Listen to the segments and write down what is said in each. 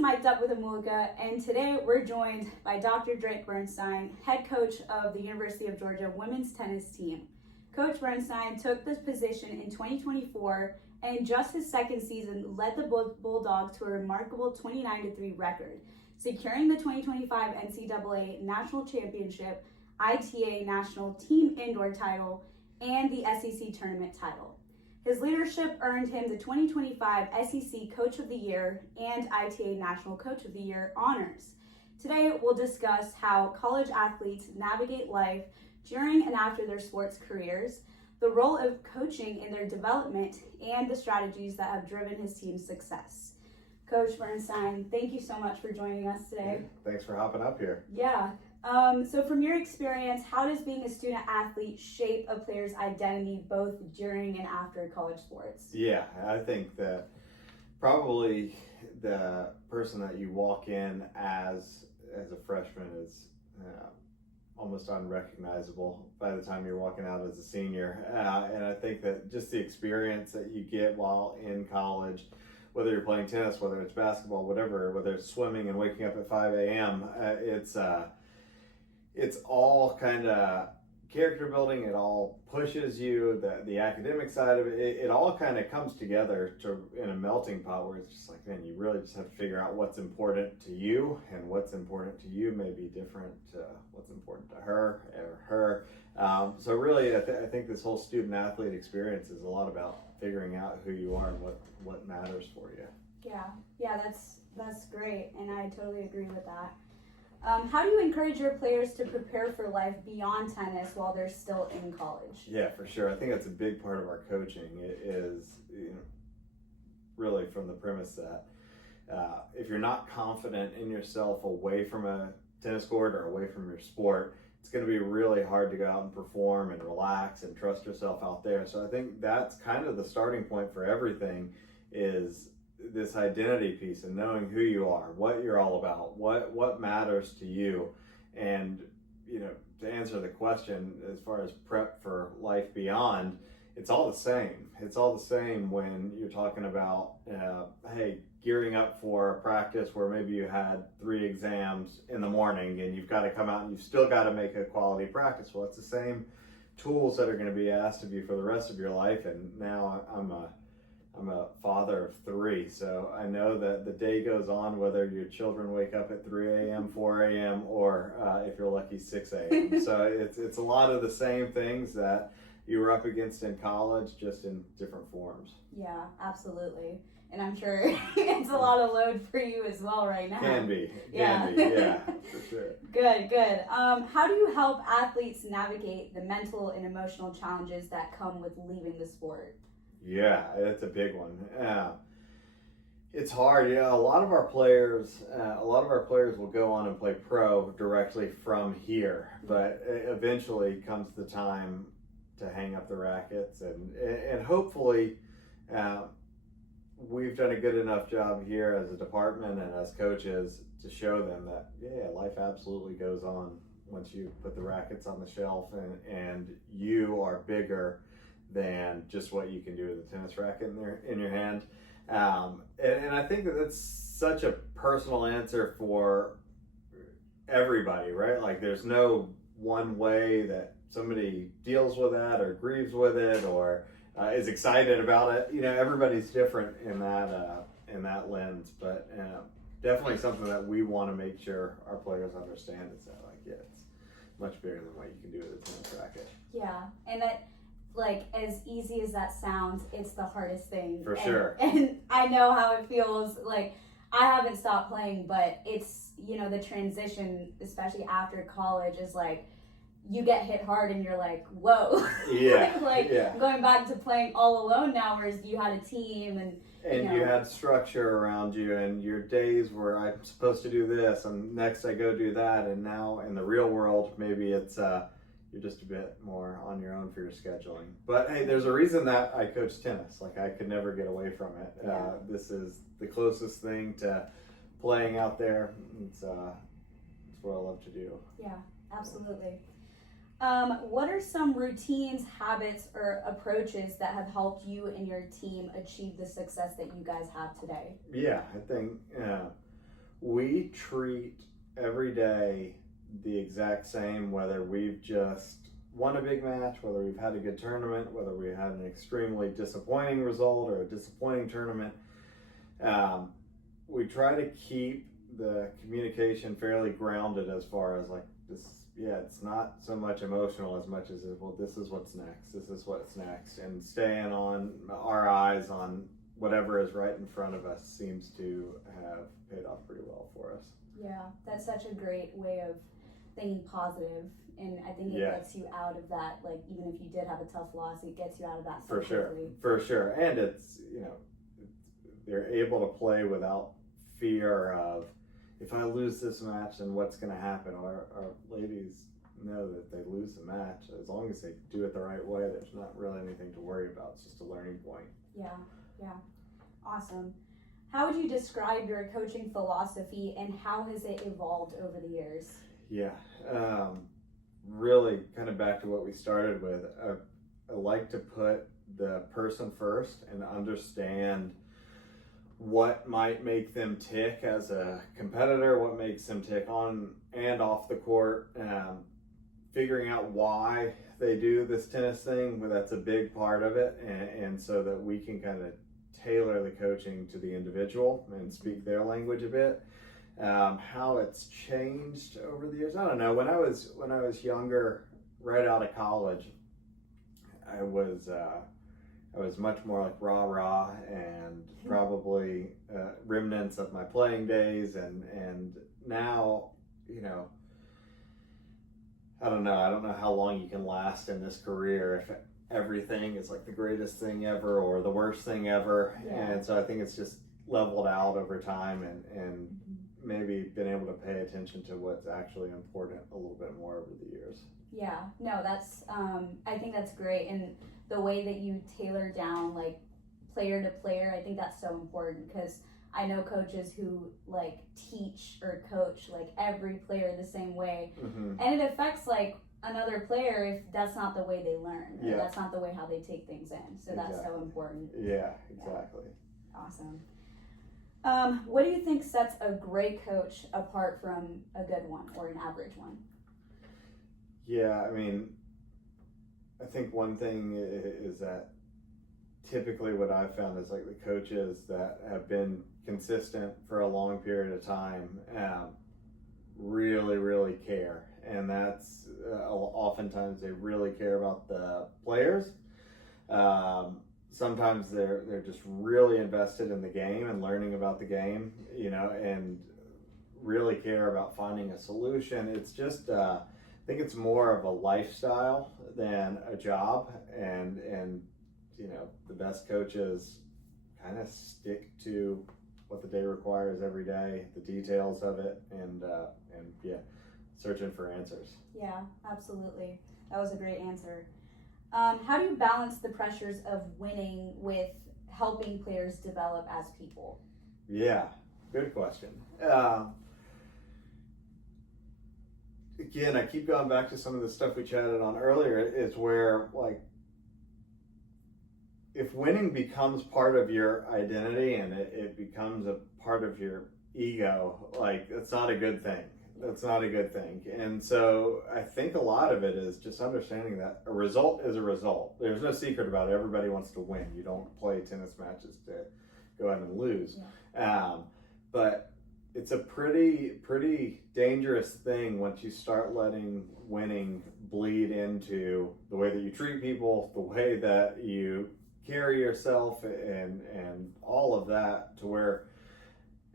Mic'd Up with Amulika, and today we're joined by Dr. Drake Bernstein, head coach of the University of Georgia women's tennis team. Coach Bernstein took this position in 2024, and in just his second season led the Bulldogs to a remarkable 29-3 record, securing the 2025 NCAA National Championship, ITA National Team Indoor title, and the SEC Tournament title. His leadership earned him the 2025 SEC Coach of the Year and ITA National Coach of the Year honors. Today, we'll discuss how college athletes navigate life during and after their sports careers, the role of coaching in their development, and the strategies that have driven his team's success. Coach Bernstein, thank you so much for joining us today. Thanks for hopping up here. Yeah. So from your experience, how does being a student athlete shape a player's identity both during and after college sports? Yeah, I think that probably the person that you walk in as a freshman is almost unrecognizable by the time you're walking out as a senior. And I think that just the experience that you get while in college, whether you're playing tennis, whether it's basketball, whatever, whether it's swimming and waking up at 5 a.m., it's all kind of character building. It all pushes you. The academic side of it, it all kind of comes together in a melting pot where it's just like, man, you really just have to figure out what's important to you, and what's important to you may be different to what's important to her or her. So really, I think this whole student athlete experience is a lot about figuring out who you are and what matters for you. Yeah, that's great, and I totally agree with that. How do you encourage your players to prepare for life beyond tennis while they're still in college? Yeah, for sure. I think that's a big part of our coaching. It is really from the premise that if you're not confident in yourself away from a tennis court or away from your sport, it's going to be really hard to go out and perform and relax and trust yourself out there. So I think that's kind of the starting point for everything, is this identity piece and knowing who you are, what you're all about, what matters to you. And to answer the question as far as prep for life beyond, it's all the same. It's all the same when you're talking about gearing up for a practice where maybe you had 3 exams in the morning and you've got to come out and you've still got to make a quality practice. Well, it's the same tools that are going to be asked of you for the rest of your life. And now I'm a father of 3, so I know that the day goes on whether your children wake up at 3 a.m., 4 a.m., or if you're lucky, 6 a.m. So it's a lot of the same things that you were up against in college, just in different forms. Yeah, absolutely. And I'm sure it's a lot of load for you as well right now. Can be, yeah, for sure. Good. How do you help athletes navigate the mental and emotional challenges that come with leaving the sport? Yeah, that's a big one. It's hard. A lot of our players will go on and play pro directly from here, but eventually comes the time to hang up the rackets, and hopefully we've done a good enough job here as a department and as coaches to show them that life absolutely goes on once you put the rackets on the shelf, and you are bigger than just what you can do with a tennis racket in your hand. And I think that's such a personal answer for everybody, right? Like there's no one way that somebody deals with that or grieves with it or is excited about it. Everybody's different in that lens, but definitely something that we want to make sure our players understand is that it's much bigger than what you can do with a tennis racket. Yeah, and that, as easy as that sounds, it's the hardest thing. For sure. And I know how it feels. I haven't stopped playing, but it's, the transition, especially after college, is you get hit hard and you're like, whoa. Yeah. Going back to playing all alone now, whereas you had a team and you had structure around you, and your days where I'm supposed to do this and next I go do that, and now in the real world maybe it's you're just a bit more on your own for your scheduling. But hey, there's a reason that I coach tennis. I could never get away from it. Yeah. This is the closest thing to playing out there. It's what I love to do. Yeah, absolutely. What are some routines, habits, or approaches that have helped you and your team achieve the success that you guys have today? Yeah, I think We treat every day the exact same, whether we've just won a big match, whether we've had a good tournament, whether we had an extremely disappointing result or a disappointing tournament. We try to keep the communication fairly grounded as far as like this. Yeah, it's not so much emotional as much as, well, this is what's next. This is what's next. And staying on our eyes on whatever is right in front of us seems to have paid off pretty well for us. Yeah, that's such a great way of thinking positive, and I think it gets you out of that, like, even if you did have a tough loss, it gets you out of that so quickly. For sure. And it's, they're able to play without fear of, if I lose this match, then what's going to happen? Our ladies know that they lose the match. As long as they do it the right way, there's not really anything to worry about. It's just a learning point. Yeah. Awesome. How would you describe your coaching philosophy, and how has it evolved over the years? Yeah. Really kind of back to what we started with. I like to put the person first and understand what might make them tick as a competitor, what makes them tick on and off the court, figuring out why they do this tennis thing, that's a big part of it, and so that we can kind of tailor the coaching to the individual and speak their language a bit. How it's changed over the years, I don't know. When I was younger, right out of college, I was much more like rah and probably remnants of my playing days, and now, I don't know how long you can last in this career if everything is like the greatest thing ever or the worst thing ever. And so I think it's just leveled out over time, and maybe been able to pay attention to what's actually important a little bit more over the years. Yeah, no, that's I think that's great, and the way that you tailor down like player to player, I think that's so important, because I know coaches who like teach or coach like every player the same way, and it affects like another player if that's not the way they learn, or that's not the way how they take things in. So that's so important. Yeah, exactly. Awesome. What do you think sets a great coach apart from a good one or an average one? Yeah, I mean, I think one thing is that typically what I've found is like the coaches that have been consistent for a long period of time really care, and that's oftentimes they really care about the players. Sometimes they're just really invested in the game and learning about the game, and really care about finding a solution. It's just I think it's more of a lifestyle than a job, and the best coaches kind of stick to what the day requires every day, the details of it, and searching for answers. Yeah, absolutely. That was a great answer. How do you balance the pressures of winning with helping players develop as people? Yeah, good question. Again, I keep going back to some of the stuff we chatted on earlier, is where, like, if winning becomes part of your identity and it becomes a part of your ego, like, that's not a good thing. That's not a good thing. And so I think a lot of it is just understanding that a result is a result. There's no secret about it. Everybody wants to win. You don't play tennis matches to go out and lose. But it's a pretty dangerous thing once you start letting winning bleed into the way that you treat people, the way that you carry yourself, and all of that, to where,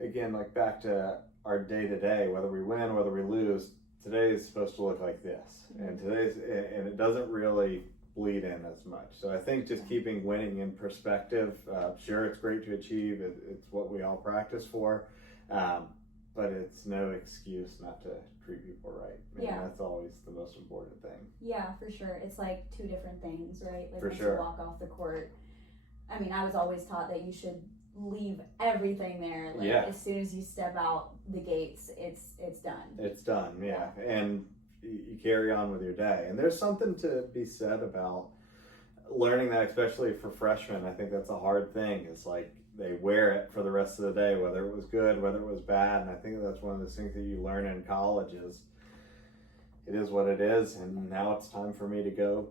again, like back to our day-to-day, whether we win, whether we lose, today is supposed to look like this, and it doesn't really bleed in as much. So I think just keeping winning in perspective, sure, it's great to achieve, it's what we all practice for, but it's no excuse not to treat people right. That's always the most important thing. Yeah, for sure. It's like two different things, right? Like, for once sure. You walk off the court, I mean, I was always taught that you should leave everything there. Like, as soon as you step out the gates, it's done. It's done, yeah. And you carry on with your day. And there's something to be said about learning that, especially for freshmen. I think that's a hard thing. It's like, they wear it for the rest of the day, whether it was good, whether it was bad. And I think that's one of those things that you learn in college is it is what it is, and now it's time for me to go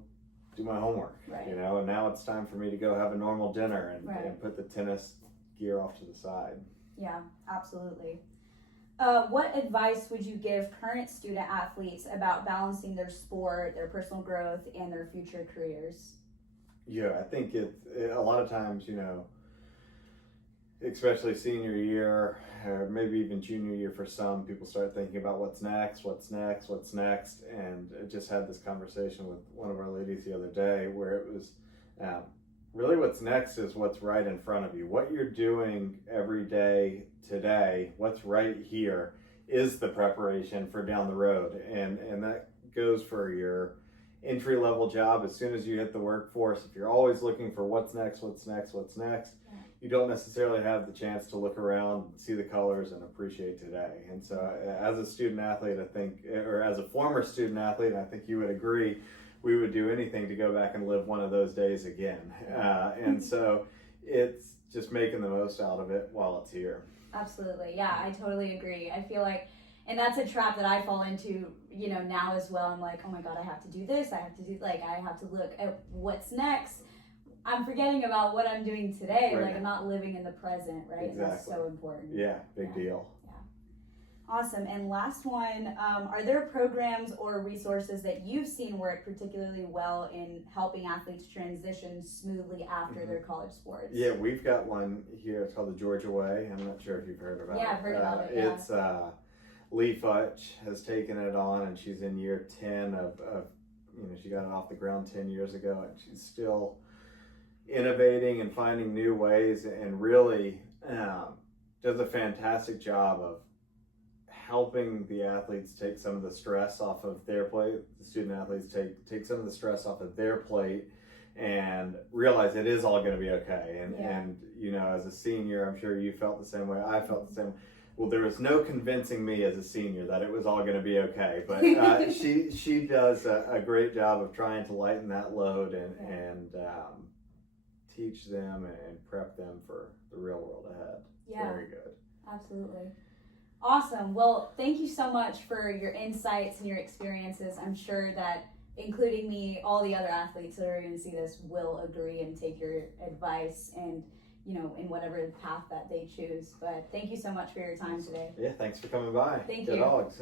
do my homework, Right. you know, and now it's time for me to go have a normal dinner and, Right. and put the tennis gear off to the side. Yeah, absolutely. What advice would you give current student athletes about balancing their sport, their personal growth, and their future careers? Yeah, I think a lot of times, you know, especially senior year or maybe even junior year for some, people start thinking about what's next. And I just had this conversation with one of our ladies the other day where it was really what's next is what's right in front of you. What you're doing every day today, what's right here is the preparation for down the road. And that goes for your entry level job. As soon as you hit the workforce, if you're always looking for what's next, you don't necessarily have the chance to look around, see the colors, and appreciate today. And so as a student athlete, I think, or as a former student athlete, I think you would agree, we would do anything to go back and live one of those days again. And so it's just making the most out of it while it's here. Absolutely. Yeah, I totally agree. I feel like, and that's a trap that I fall into, you know, now as well. I'm like, oh my God, I have to do this. I have to look at what's next. I'm forgetting about what I'm doing today. Right. Like, I'm not living in the present, right? Exactly. That's so important. Yeah, big deal. Awesome. And last one, are there programs or resources that you've seen work particularly well in helping athletes transition smoothly after their college sports? Yeah, we've got one here. It's called the Georgia Way. I'm not sure if you've heard about it. Yeah, I've heard about it. Yeah. It's Lee Futch has taken it on, and she's in year 10 of you know, she got it off the ground 10 years ago, and she's still innovating and finding new ways, and really does a fantastic job of helping the athletes take some of the stress off of their plate. The student athletes take some of the stress off of their plate and realize it is all going to be okay. And you know, as a senior, I'm sure you felt the same way. I felt the same. Well, there was no convincing me as a senior that it was all going to be okay. But she does a great job of trying to lighten that load and teach them and prep them for the real world ahead. Yeah. Very good. Absolutely. Awesome. Well, thank you so much for your insights and your experiences. I'm sure that, including me, all the other athletes that are going to see this will agree and take your advice and, you know, in whatever path that they choose. But thank you so much for your time today. Yeah, thanks for coming by. Thank Go you. Dogs.